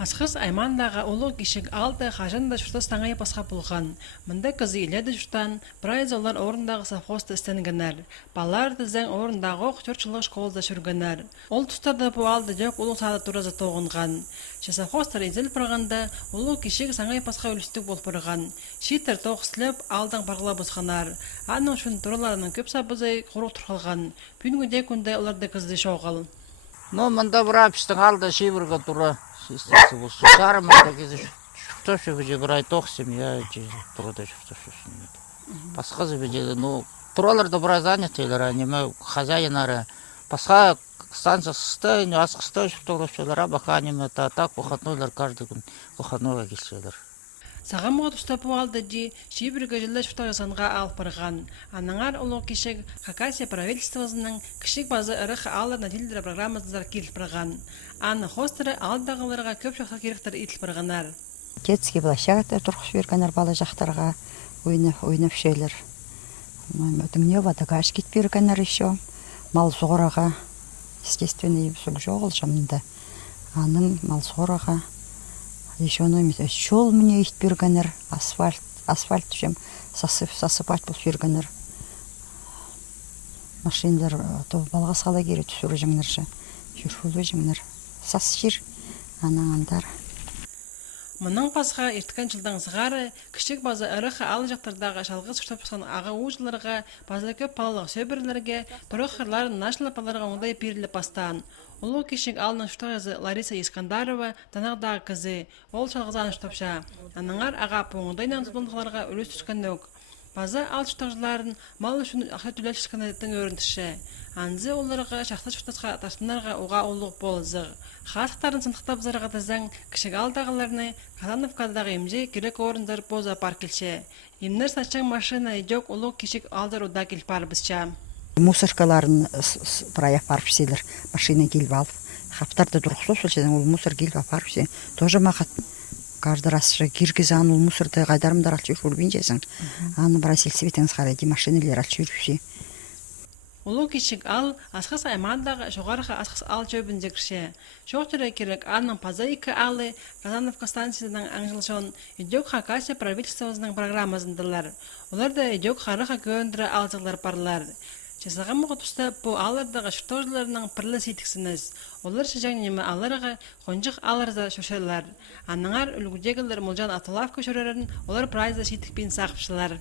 Асқыз аймандағы улуг кишик алды хажанда шуртас таңай басқа болған. Мында кызы иледі жұртан, бірайыз олар орындағы совхозды істенгенер. Балар дізен орындағы оқ 4 жылық школда жүргенер. Ол тұстарда бұл алды жок улуг сады туразы тоғынған. Совхоздар изел бірғанда улуг кишик саңай басқа өлістік бол бірған. Шитер тоқсылып алдан барғыла бұзғанар. Аның шын тураларының көп сабызай құруқ тұрқалған. Бүгінгі күнде оларды кызды шоғыл. Мында бір апистың алды шибірға тұра. Сары мында кезі шүртөші бөже бір ай тоқсым, я тұруда шүртөші. Басқа зөбеже, тұраларда бір ай занятыйлар, неме хозяинары. Басқа станция сысты, асқысты шүртөшілер, бақа неме так выходнойлар каждый күн выходнойға келшелер. Сағамға тұстапу алды де, шибіргі жылы шүртөші санға алып барған. Анаңар ұлы кешек Хакасия правительствосының кішік базы ұрық алыр нәтелдері программасыздар келіп барған. Анны хостеры алдағыларға көп шақта керектер етіліп барғанар. Детский площадка тұрқыш бергенер бала жақтарға ойнап шейлер. Өтіңне вадагаш кет бергенер еще. Мал соғыраға, естественный сұқ жоғыл жамында. Аның мал соғыраға. Еще шол мне ит бергенер, асфальт чем сасыпать бұл бергенер. Машиналар балға сала керет түсірі жеңнерші. Жүршулы жеңнер. Сас жер, анаңандар. Мұның пасға ертікен жылдан сығары, кішік базы ұрықы алы жақтардағы шалғыз ұштапысқан аға ұжыларға, базы көп палалық сөбірлерге, тұрық қырларын нашылы паларға оңдай берілі бастан. Улу кешік алының шүртағызы Лариса Искандарова танағдағы кізі, ол шалғызаны шүртапша. Аныңар аға поңындайнан тұтындықларға өліс түскенді өк. База ал шүртағызыларын мал үшін ақша түлел шүрткенеттің өрінтіші. Анзы оларға шақты шүртасқа тастынарға оға олық болызық. Хатықтарын сынықтап зарыға тізің кішік алдағыларыны Катановкадағы емже керек орындар боза пар келші. Емнер сачаң машина едек олық кешік алдар ода кел пар бізча. Мусоркаларын прояв парпсилер, машина келіп алып. Хаптарды дұрқсу сөйлседен, ол мусор келіп парпси. Тоже мақат каждый раз киргиз аны мусорды қайдарымдар алчы жүрбейін жесің. Аны бір сельсоветіңіз қарайды, машинелер алчы жүрбейін. Улу кешік ал асқыс аймандағы жоғарғы асқыс ал жөбінде кірше. Жоқ түрі керек анның пазайкі алы Казановка станциясының аңжылшын едек Хакасия правительствосының программасындылар. Олар да едек қарыға көндірі алзығылар барлар. Жасаған мұғы тұста бұл алардағы шүртожыларының пірлі сейтіксініз. Олар шыжаң немі аларға қонжық аларда шөшелер. Аныңар үлгідегілер мұлжан атылав көшерерін олар прайзда сейтікпен сақпшылар.